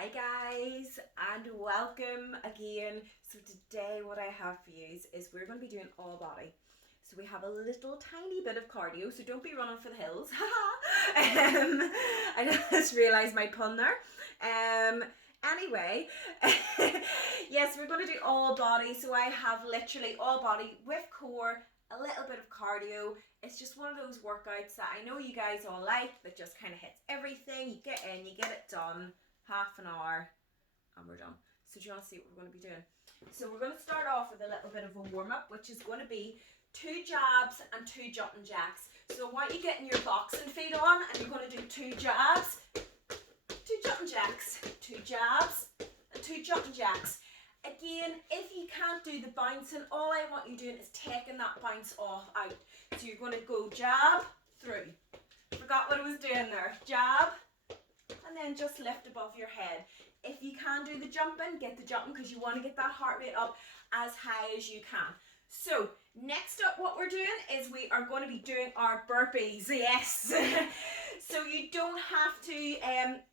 Hi guys and welcome again. So today what I have for you is we're going to be doing all body. So we have a little tiny bit of cardio, so don't be running for the hills. I just realised my pun there. Anyway, yes, we're going to do all body. So I have literally all body with core, a little bit of cardio. It's just one of those workouts that I know you guys all like, that just kind of hits everything. You get in, you get it done, half an hour, and we're done. So do you want to see what we're going to be doing? So we're going to start off with a little bit of a warm-up, which is going to be 2 jabs and 2 jumping jacks. So I want you getting your boxing feet on, and you're going to do 2 jabs, 2 jumping jacks, 2 jabs, and 2 jumping jacks. Again, if you can't do the bouncing, all I want you doing is taking that bounce off out. So you're going to go jab, through. Forgot what I was doing there. Jab, and then just lift above your head. If you can do the jumping, get the jumping, because you want to get that heart rate up as high as you can. So next up, what we're doing is we are going to be doing our burpees. Yes. So you don't have to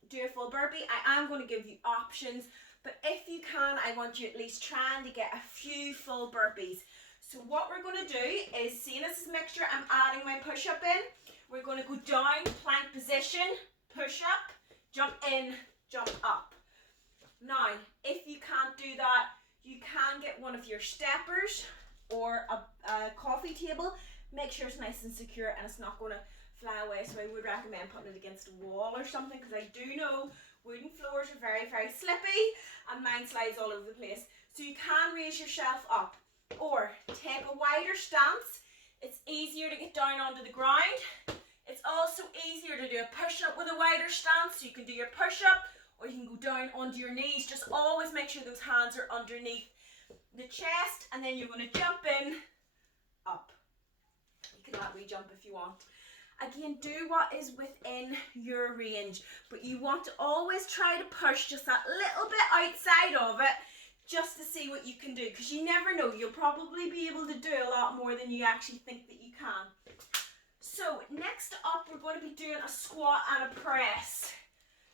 do a full burpee. I am going to give you options, but if you can, I want you at least trying to get a few full burpees. So what we're going to do is, seeing as this mixture, I'm adding my push-up in. We're going to go down, plank position, push up, jump in, jump up. Now, if you can't do that, you can get one of your steppers or a coffee table. Make sure it's nice and secure and it's not going to fly away. So I would recommend putting it against a wall or something, because I do know wooden floors are very, very slippy and mine slides all over the place. So you can raise yourself up or take a wider stance. It's easier to get down onto the ground. It's also easier to do a push-up with a wider stance. So you can do your push-up, or you can go down onto your knees. Just always make sure those hands are underneath the chest, and then you're going to jump in, up. You can let me jump if you want. Again, do what is within your range, but you want to always try to push just that little bit outside of it, just to see what you can do, because you never know, you'll probably be able to do a lot more than you actually think that you can. So next up, we're going to be doing a squat and a press.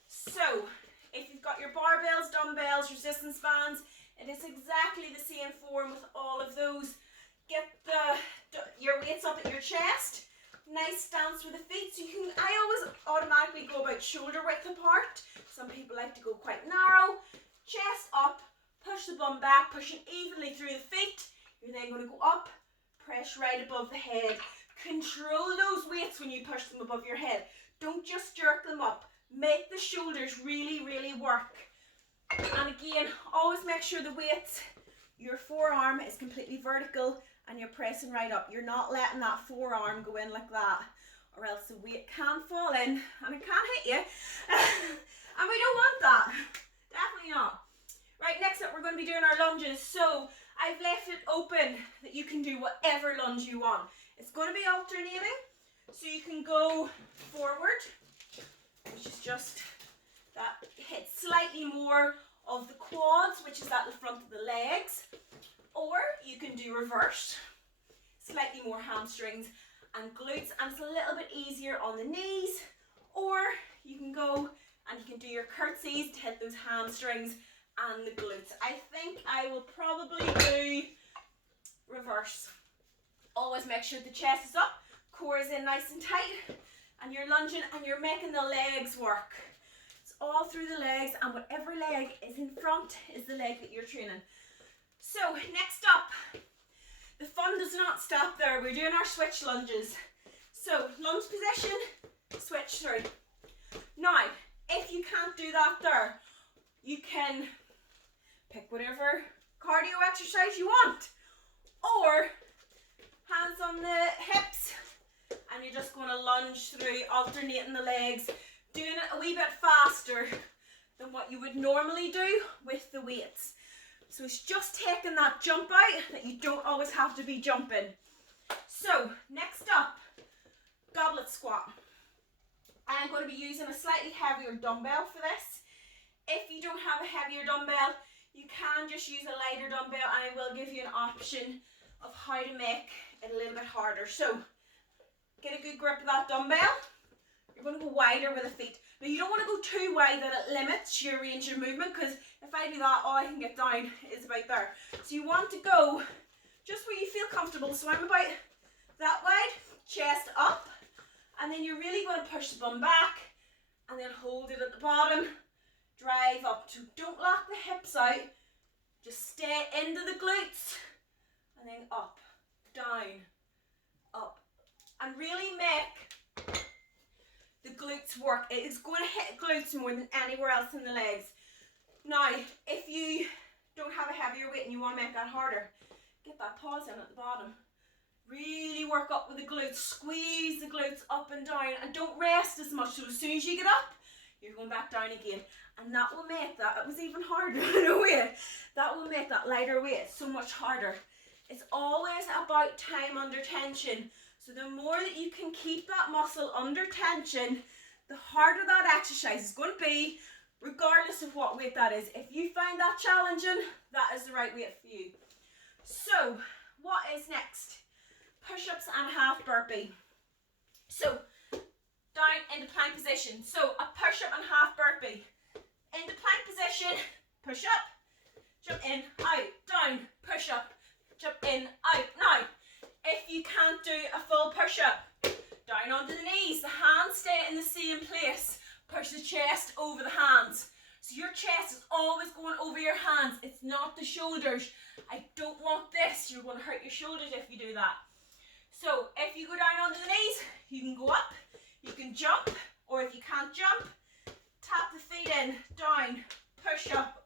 So if you've got your barbells, dumbbells, resistance bands, it is exactly the same form with all of those. Get your weights up at your chest, nice stance with the feet. So you can, I always automatically go about shoulder width apart. Some people like to go quite narrow. Chest up, push the bum back, pushing evenly through the feet. You're then going to go up, press right above the head. Control those weights when you push them above your head. Don't just jerk them up. Make the shoulders really, really work. And again, always make sure the weights, your forearm is completely vertical and you're pressing right up. You're not letting that forearm go in like that, or else the weight can fall in and it can hit you. And we don't want that. Definitely not. Right, next up we're going to be doing our lunges. So I've left it open that you can do whatever lunge you want. It's going to be alternating. So you can go forward, which is just that hit slightly more of the quads, which is at the front of the legs. Or you can do reverse, slightly more hamstrings and glutes, and it's a little bit easier on the knees. Or you can go and you can do your curtsies to hit those hamstrings and the glutes. I think I will probably do reverse. Always make sure the chest is up, core is in nice and tight, and you're lunging and you're making the legs work. It's all through the legs, and whatever leg is in front is the leg that you're training. So next up, the fun does not stop there. We're doing our switch lunges. So lunge position, switch through. Now, if you can't do that there, you can pick whatever cardio exercise you want, or hands on the hips, and you're just going to lunge through, alternating the legs, doing it a wee bit faster than what you would normally do with the weights. So it's just taking that jump out that you don't always have to be jumping. So next up, goblet squat. I'm going to be using a slightly heavier dumbbell for this. If you don't have a heavier dumbbell, you can just use a lighter dumbbell, and I will give you an option of how to make it a little bit harder. So get a good grip of that dumbbell. You're going to go wider with the feet. Now you don't want to go too wide that it limits your range of movement, because if I do that, all I can get down is about there. So you want to go just where you feel comfortable. So I'm about that wide, chest up, and then you're really going to push the bum back and then hold it at the bottom, drive up. So don't lock the hips out, just stay into the glutes and then up, down, up, and really make the glutes work. It is going to hit glutes more than anywhere else in the legs. Now, if you don't have a heavier weight and you want to make that harder, get that pause in at the bottom. Really work up with the glutes, squeeze the glutes up and down, and don't rest as much. So as soon as you get up, you're going back down again. And that will make that, it was even harder in a way, that will make that lighter weight so much harder. It's always about time under tension. So the more that you can keep that muscle under tension, the harder that exercise is going to be, regardless of what weight that is. If you find that challenging, that is the right weight for you. So, what is next? Push-ups and half burpee. So, down into plank position. So, a push-up and half burpee. Into plank position, push up, jump in, out, down, push up, jump in, out. Now, if you can't do a full push-up, down onto the knees, the hands stay in the same place. Push the chest over the hands. So your chest is always going over your hands. It's not the shoulders. I don't want this. You're going to hurt your shoulders if you do that. So if you go down onto the knees, you can go up, you can jump, or if you can't jump, tap the feet in, down, push up,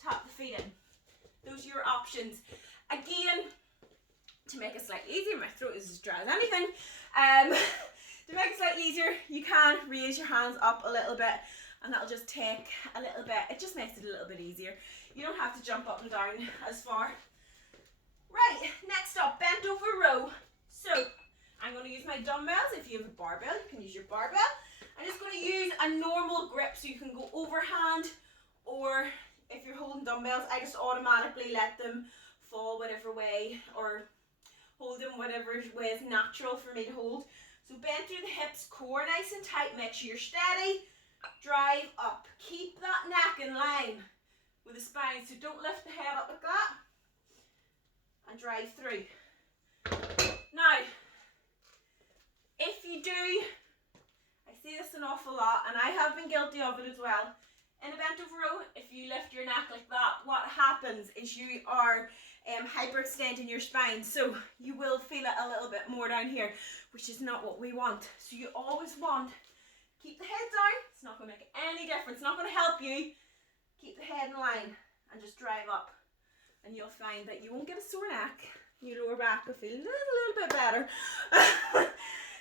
tap the feet in. Those are your options. Again, to make it slightly easier, my throat is as dry as anything. To make it slightly easier, you can raise your hands up a little bit, and that'll just take a little bit. It just makes it a little bit easier. You don't have to jump up and down as far. Right, next up, bent over row. So, I'm going to use my dumbbells. If you have a barbell, you can use your barbell. I'm just going to use a normal grip, so you can go overhand, or if you're holding dumbbells, I just automatically let them fall whatever way, or hold them whatever way is natural for me to hold. So bend through the hips, core nice and tight, make sure you're steady, drive up. Keep that neck in line with the spine, so don't lift the head up like that, and drive through. Now, if you do, I see this an awful lot, and I have been guilty of it as well, in a bent over row, if you lift your neck like that, what happens is you are hyperextending your spine, so you will feel it a little bit more down here, which is not what we want. So you always want, keep the head down. It's not going to make any difference, it's not going to help you. Keep the head in line and just drive up, and you'll find that you won't get a sore neck. Your lower back will feel a little bit better.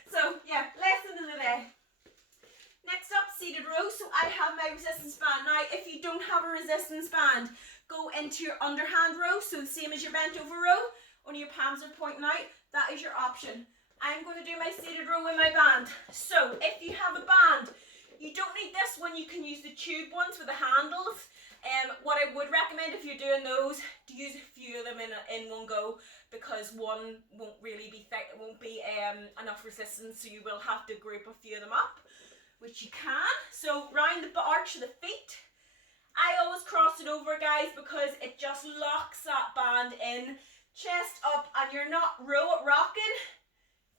So yeah, lesson of the day. Next up, seated row. So I have my resistance band. Now, if you don't have a resistance band, go into your underhand row. So the same as your bent over row, only your palms are pointing out. That is your option. I'm going to do my seated row with my band. So if you have a band, you don't need this one. You can use the tube ones with the handles. What I would recommend if you're doing those, to use a few of them in one go, because one won't really be thick. It won't be enough resistance, so you will have to group a few of them up, which you can. So round the arch of the feet. I always cross it over, guys, because it just locks that band in. Chest up, and you're not rocking.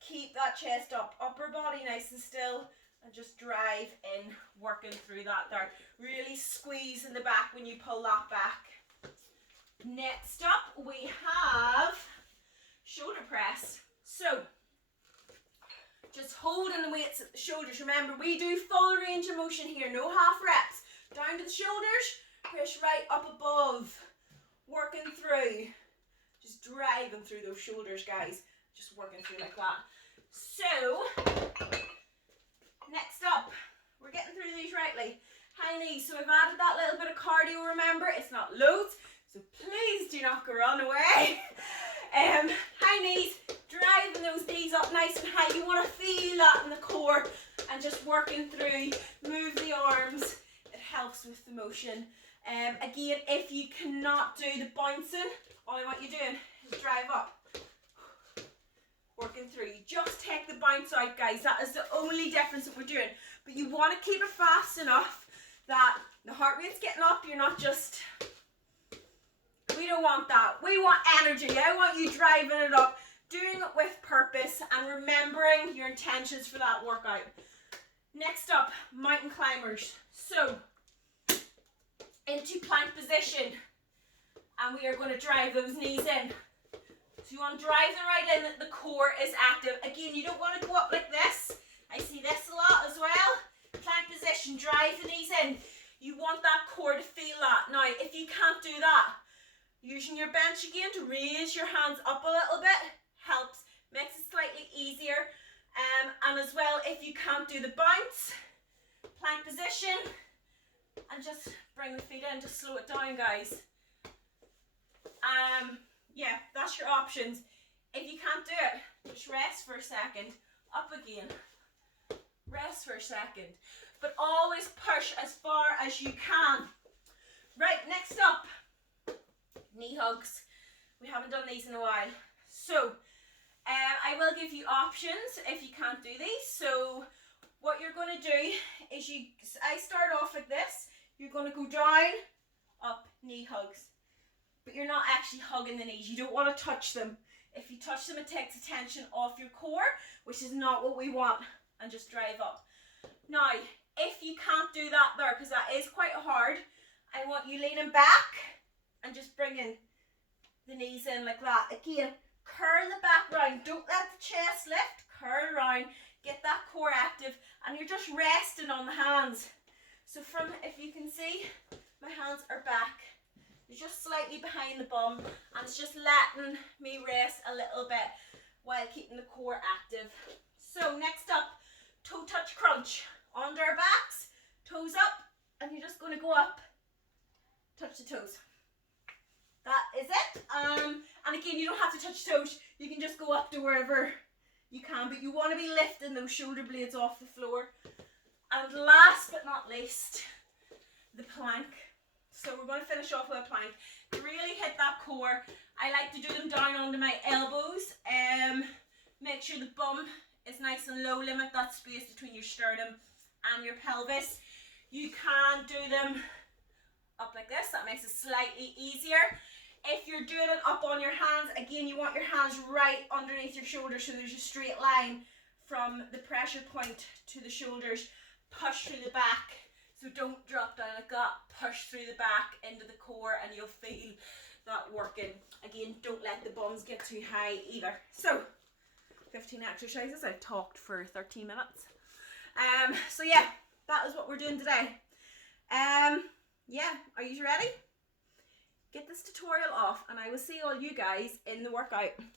Keep that chest up, upper body nice and still, and just drive in, working through that there. Really squeeze in the back when you pull that back. Next up, we have shoulder press. So, just holding the weights at the shoulders. Remember, we do full range of motion here, no half reps. Down to the shoulders, push right up above. Working through, just driving through those shoulders, guys. Just working through like that. So, next up, we're getting through these rightly. High knees. So I've added that little bit of cardio, remember, it's not loads, so please do not go run away. High knees, driving those knees up nice and high. You want to feel that in the core, and just working through, move the arms. It helps with the motion. Again, if you cannot do the bouncing, all I want you doing is drive up. Working working through. You just take the bounce out, guys. That is the only difference that we're doing. But you want to keep it fast enough that the heart rate's getting up. You're not just, we don't want that. We want energy. I want you driving it up, doing it with purpose, and remembering your intentions for that workout. Next up, mountain climbers. So, into plank position, and we are going to drive those knees in. So you want to drive them right in, that the core is active. Again, you don't want to go up like this. I see this a lot as well. Plank position, drive the knees in. You want that core to feel that. Now, if you can't do that, using your bench again to raise your hands up a little bit helps, makes it slightly easier. And as well, if you can't do the bounce, plank position, and just bring the feet in, just slow it down, guys. Yeah, that's your options. If you can't do it, just rest for a second, up again, rest for a second, but always push as far as you can. Right, next up, knee hugs. We haven't done these in a while. So, I will give you options if you can't do these. So, what you're going to do is I start off like this. You're going to go down, up, knee hugs. But you're not actually hugging the knees. You don't want to touch them. If you touch them, it takes attention off your core, which is not what we want. And just drive up. Now, if you can't do that there, because that is quite hard, I want you leaning back and just bringing the knees in like that. Again, curl the back round. Don't let the chest lift. Curl around. Get that core active. And you're just resting on the hands. So from, if you can see, my hands are back. You're just slightly behind the bum, and it's just letting me rest a little bit while keeping the core active. So next up, toe touch crunch. Under our backs, toes up, and you're just going to go up, touch the toes. That is it. And again, you don't have to touch toes. You can just go up to wherever you can, but you want to be lifting those shoulder blades off the floor. And last but not least, the plank. So we're going to finish off with a plank. To really hit that core, I like to do them down onto my elbows. Make sure the bum is nice and low. Limit that space between your sternum and your pelvis. You can do them up like this. That makes it slightly easier. If you're doing it up on your hands, again, you want your hands right underneath your shoulders so there's a straight line from the pressure point to the shoulders. Push through the back. So don't drop down like that. Push through the back into the core and you'll feel that working. Again, don't let the bums get too high either. So, 15 exercises. I've talked for 13 minutes. So yeah, that is what we're doing today. Yeah, are you ready? Get this tutorial off and I will see all you guys in the workout.